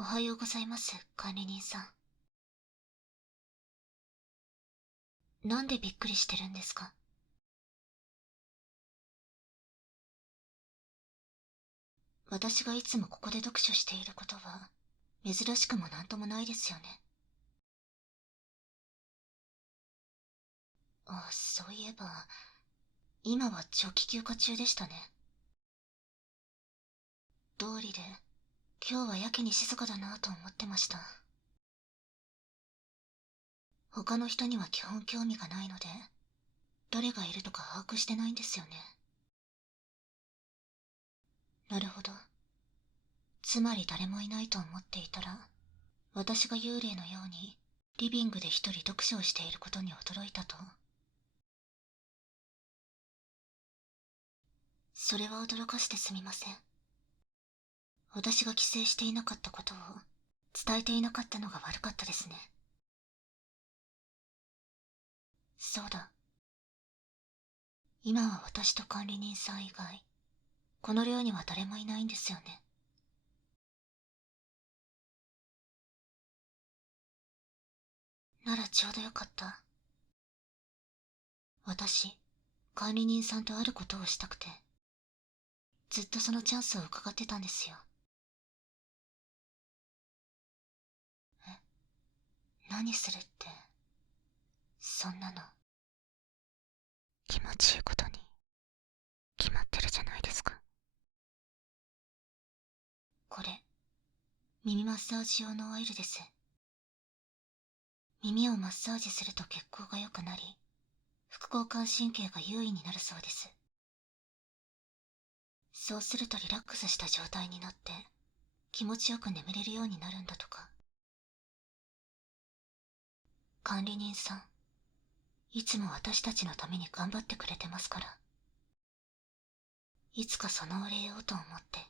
おはようございます、管理人さん。なんでびっくりしてるんですか？私がいつもここで読書していることは、珍しくもなんともないですよね。あ、そういえば、今は長期休暇中でしたね。通りで、今日はやけに静かだなと思ってました。他の人には基本興味がないので、誰がいるとか把握してないんですよね。なるほど。つまり誰もいないと思っていたら、私が幽霊のようにリビングで一人読書をしていることに驚いたと。それは驚かしてすみません。私が帰省していなかったことを伝えていなかったのが悪かったですね。そうだ。今は私と管理人さん以外、この寮には誰もいないんですよね。ならちょうどよかった。私、管理人さんとあることをしたくて、ずっとそのチャンスを伺ってたんですよ。え、何するって、そんなの、気持ちいいことに決まってるじゃないですか。これ、耳マッサージ用のオイルです。耳をマッサージすると血行が良くなり、副交感神経が優位になるそうです。そうするとリラックスした状態になって気持ちよく眠れるようになるんだとか。管理人さん、いつも私たちのために頑張ってくれてますから、いつかそのお礼をと思って。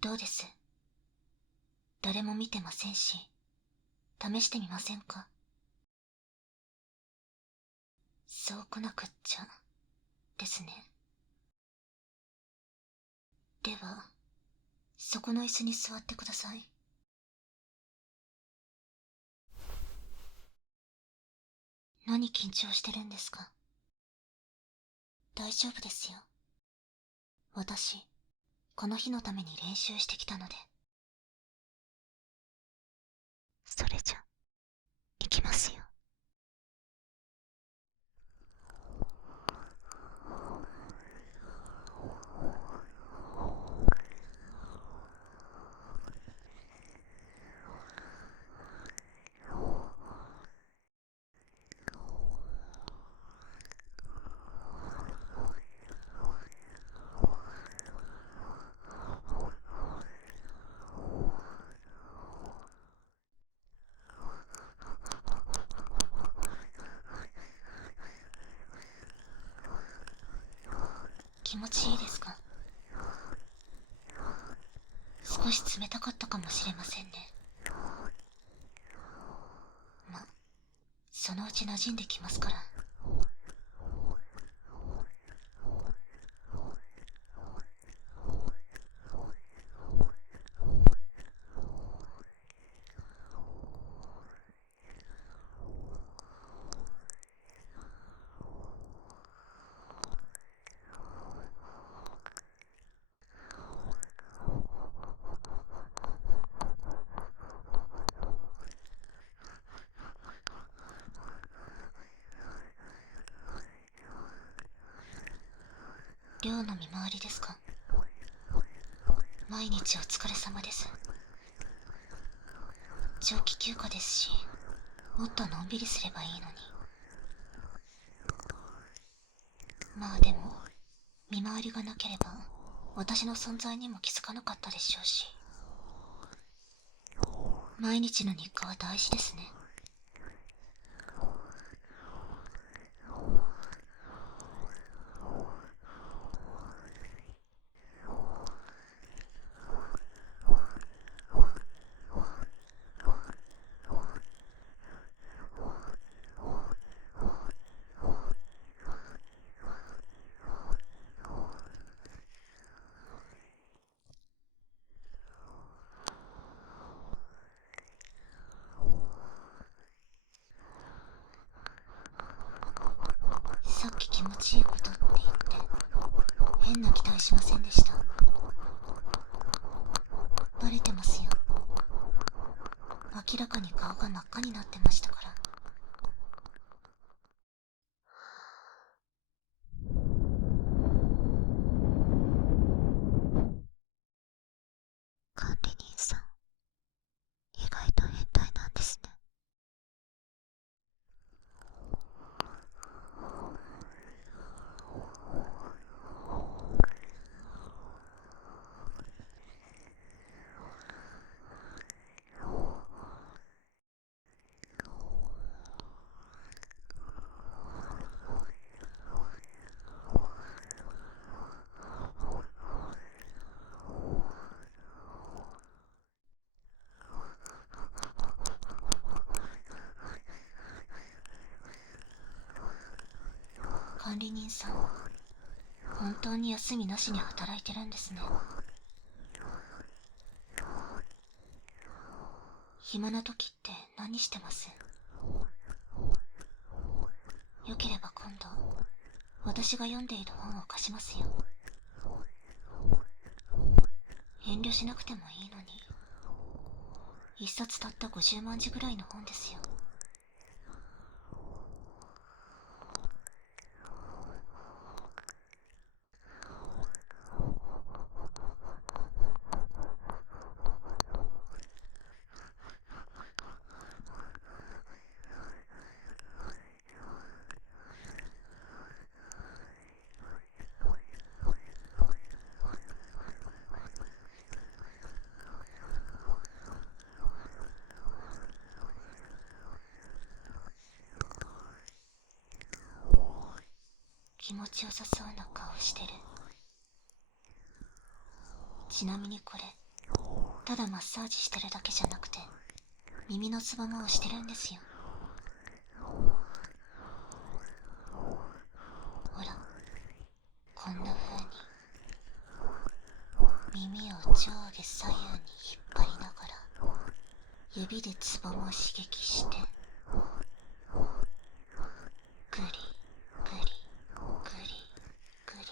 どうです？誰も見てませんし、試してみませんか？そう来なくっちゃですね。では、そこの椅子に座ってください。何緊張してるんですか？大丈夫ですよ。私、この日のために練習してきたので。それじゃ、行きますよ。気持ちいいですか？少し冷たかったかもしれませんね。ま、そのうち馴染んできますから。寮の見回りですか？毎日お疲れ様です。長期休暇ですし、もっとのんびりすればいいのに。まあでも、見回りがなければ私の存在にも気づかなかったでしょうし。毎日の日課は大事ですね。ちいいことって言って変な期待しませんでした？バレてますよ。明らかに顔が真っ赤になってましたから。管理人さん、意外と変態なんですね。管理人さん、本当に休みなしに働いてるんですね。暇な時って何してます？よければ今度私が読んでいる本を貸しますよ。遠慮しなくてもいいのに。一冊たった50万字ぐらいの本ですよ。気持ちよさそうな顔してる。ちなみにこれ、ただマッサージしてるだけじゃなくて、耳のつばも押してるんですよ。ほら、こんな風に耳を上下左右に引っ張りながら指でつぼも刺激して、グリグリグリグリ。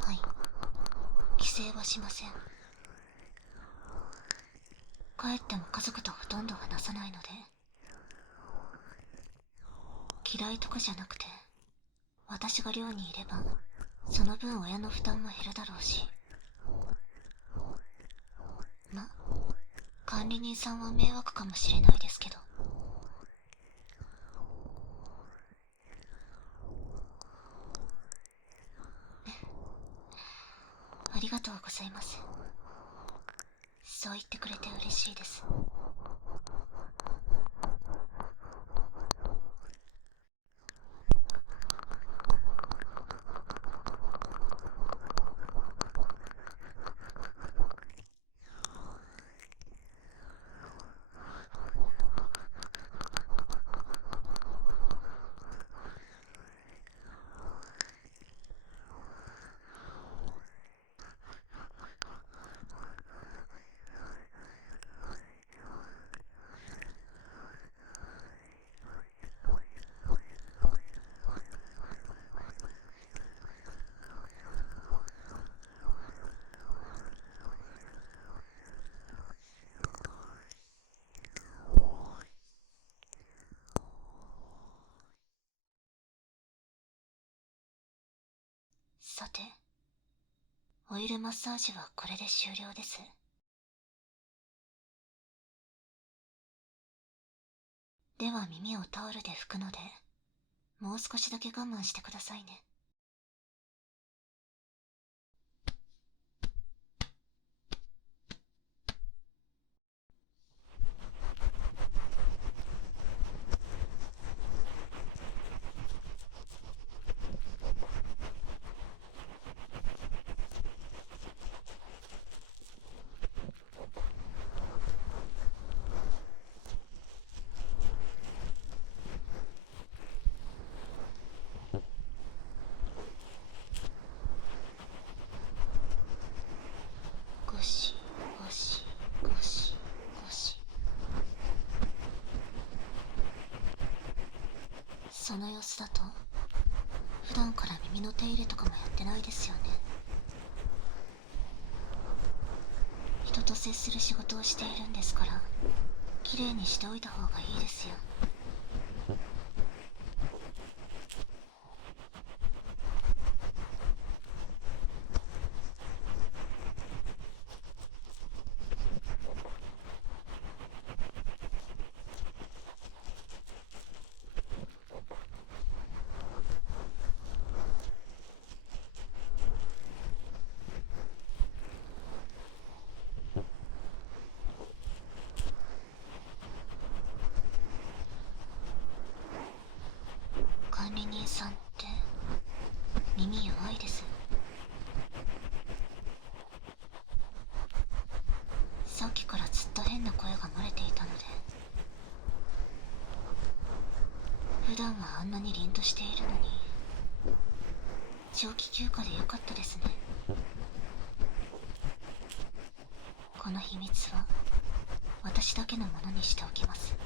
はい、規制はしません。帰っても家族とほとんど話さないので。嫌いとかじゃなくて、私が寮にいればその分親の負担も減るだろうし。ま、管理人さんは迷惑かもしれないですけど。ありがとうございます。そう言ってくれて嬉しいです。さて、オイルマッサージはこれで終了です。では耳をタオルで拭くので、もう少しだけ我慢してくださいね。と接する仕事をしているんですから、きれいにしておいた方がいいですよ。管理人さんって耳弱いです。さっきからずっと変な声が漏れていたので、普段はあんなに凛としているのに、長期休暇でよかったですね。この秘密は私だけのものにしておきます。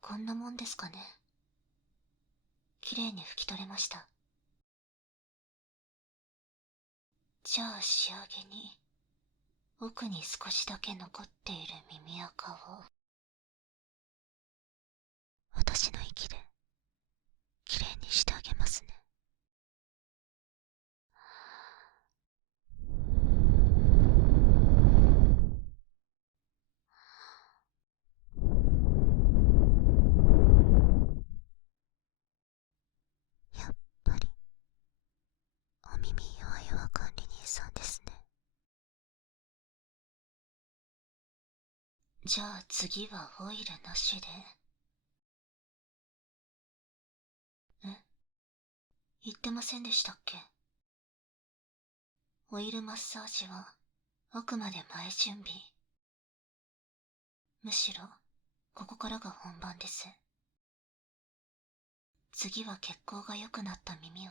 こんなもんですかね。きれいに拭き取れました。じゃあ仕上げに、奥に少しだけ残っている耳垢を、私の息できれいにしてあげますね。やっぱりお耳弱々管理人さんですね。じゃあ次はオイルなしで。言ってませんでしたっけ？オイルマッサージはあくまで前準備。むしろここからが本番です。次は血行が良くなった耳を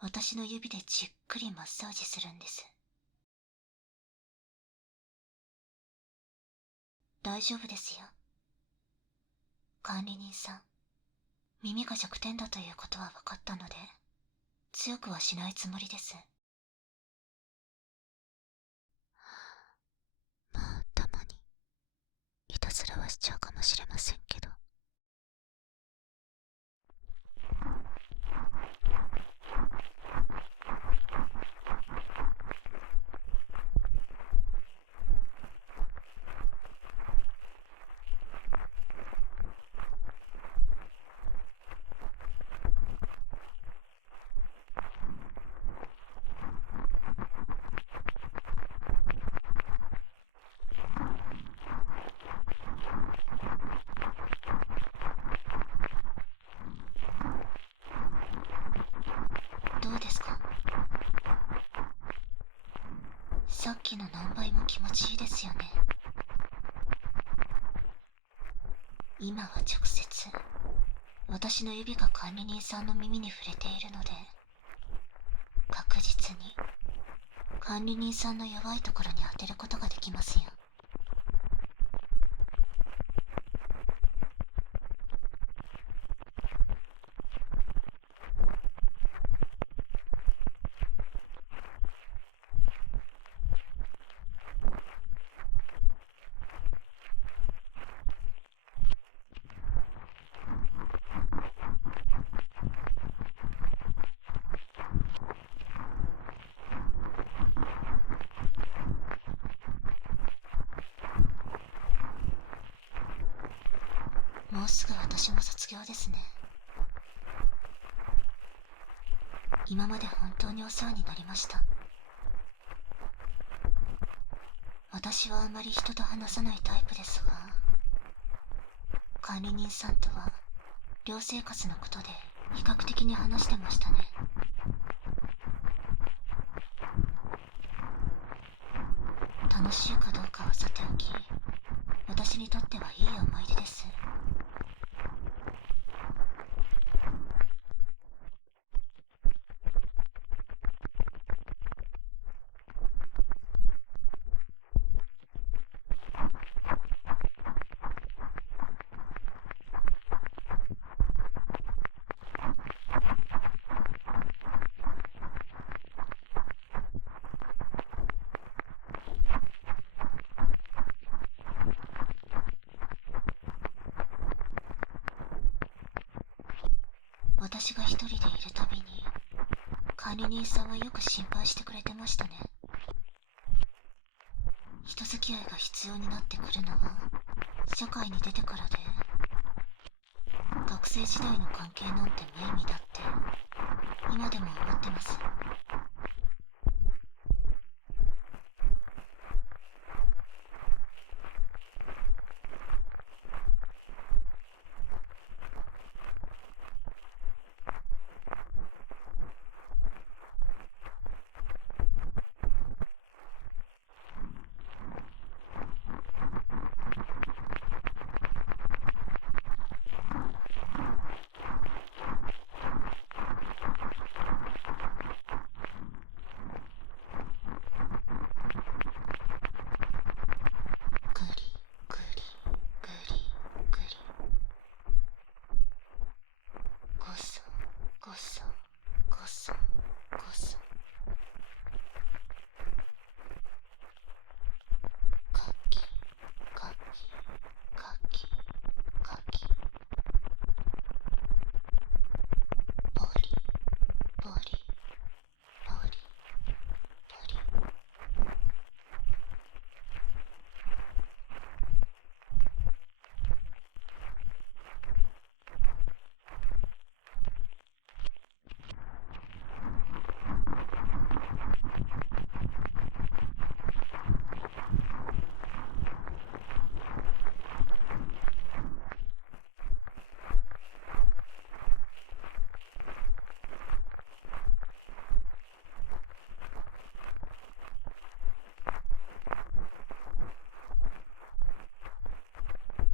私の指でじっくりマッサージするんです。大丈夫ですよ。管理人さん、耳が弱点だということは分かったので、強くはしないつもりです。まあ、たまにいたずらはしちゃうかもしれませんけど。どうですか？さっきの何倍も気持ちいいですよね。今は直接私の指が管理人さんの耳に触れているので、確実に管理人さんの弱いところに当てることができますよ。もうすぐ私も卒業ですね。今まで本当にお世話になりました。私はあまり人と話さないタイプですが、管理人さんとは寮生活のことで比較的に話してましたね。しいかどうかはさておき、私にとってはいい思い出です。私が一人でいるたびに管理人さんはよく心配してくれてましたね。人付き合いが必要になってくるのは社会に出てからで、学生時代の関係なんて無意味だって今でも思ってます。グリグリグリグリ、ゴソゴソゴソゴソ、カキカキカキカキ、ボリボリボリボリ。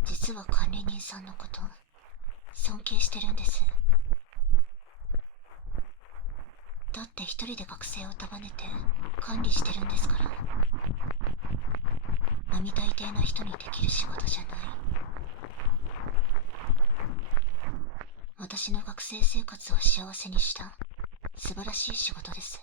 実は管理人さんのこと尊敬してるんです。だって一人で学生を束ねて管理してるんですから。並大抵な人にできる仕事じゃない。私の学生生活を幸せにした素晴らしい仕事です。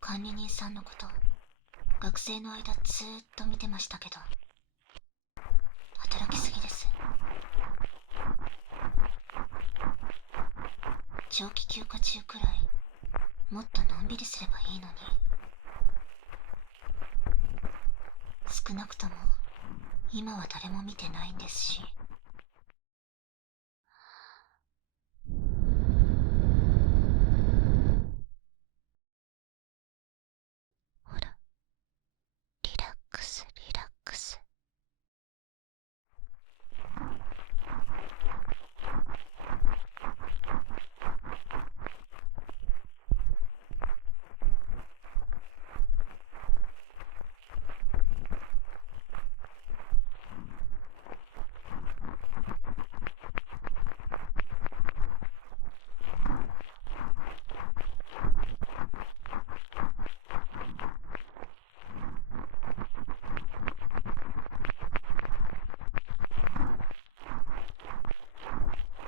管理人さんのこと学生の間ずーっと見てましたけど、働きすぎです。長期休暇中くらいもっとのんびりすればいいのに。少なくとも今は誰も見てないんですし。ほら、リラックスリラックス。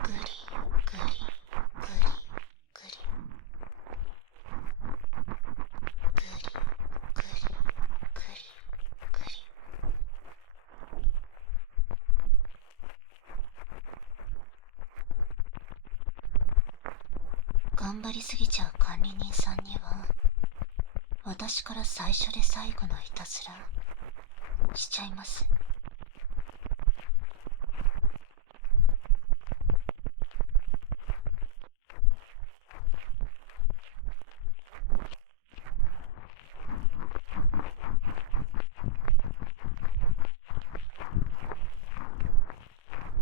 グリグリグリグリグリグリグリグリ。頑張りすぎちゃう管理人さんには私から最初で最後のいたずらしちゃいます。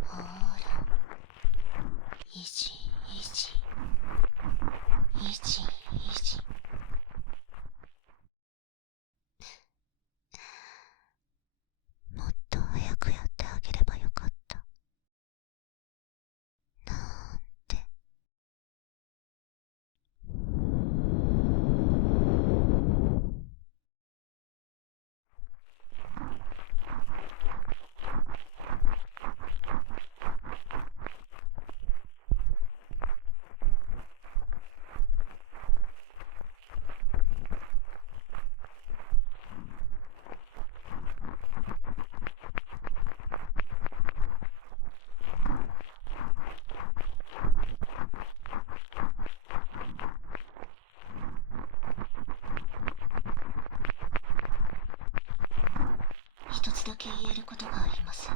ほーら、イージーイージーイージーイージー。もっと早くやってあげればよかった。なんて。一つだけ言えることがあります。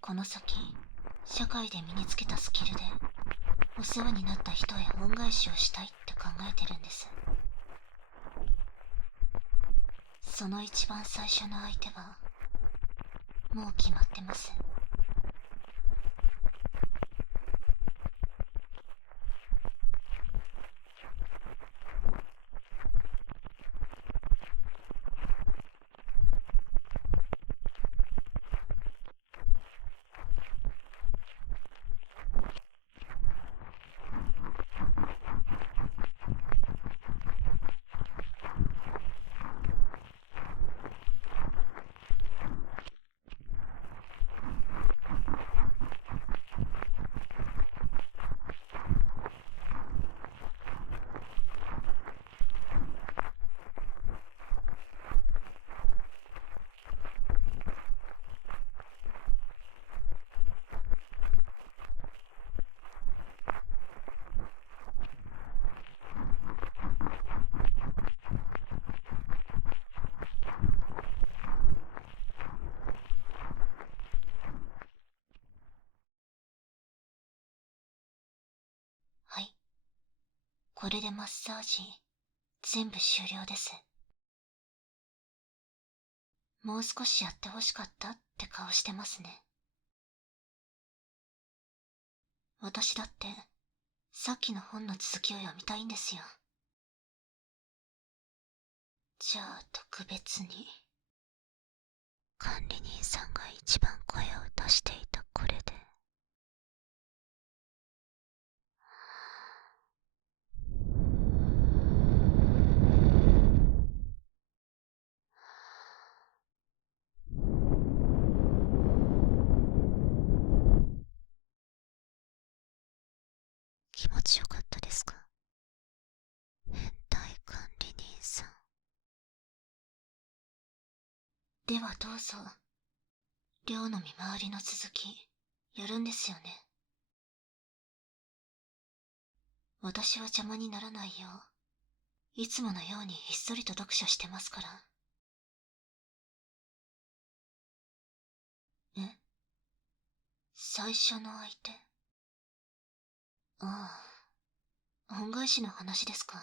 この先、社会で身につけたスキルでお世話になった人へ恩返しをしたいって考えてるんです。その一番最初の相手はもう決まってます。はい。これでマッサージ全部終了です。もう少しやってほしかったって顔してますね。私だってさっきの本の続きを読みたいんですよ。じゃあ特別に管理人さんが一番声を出していたこれで。気持ちよかったですか、変態管理人さん。ではどうぞ、寮の見回りの続きやるんですよね。私は邪魔にならないよういつものようにひっそりと読書してますから。え、最初の相手。ああ、恩返しの話ですか。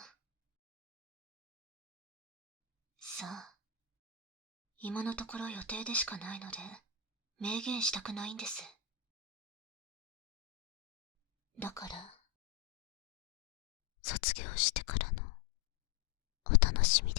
さあ、今のところ予定でしかないので明言したくないんです。だから卒業してからのお楽しみ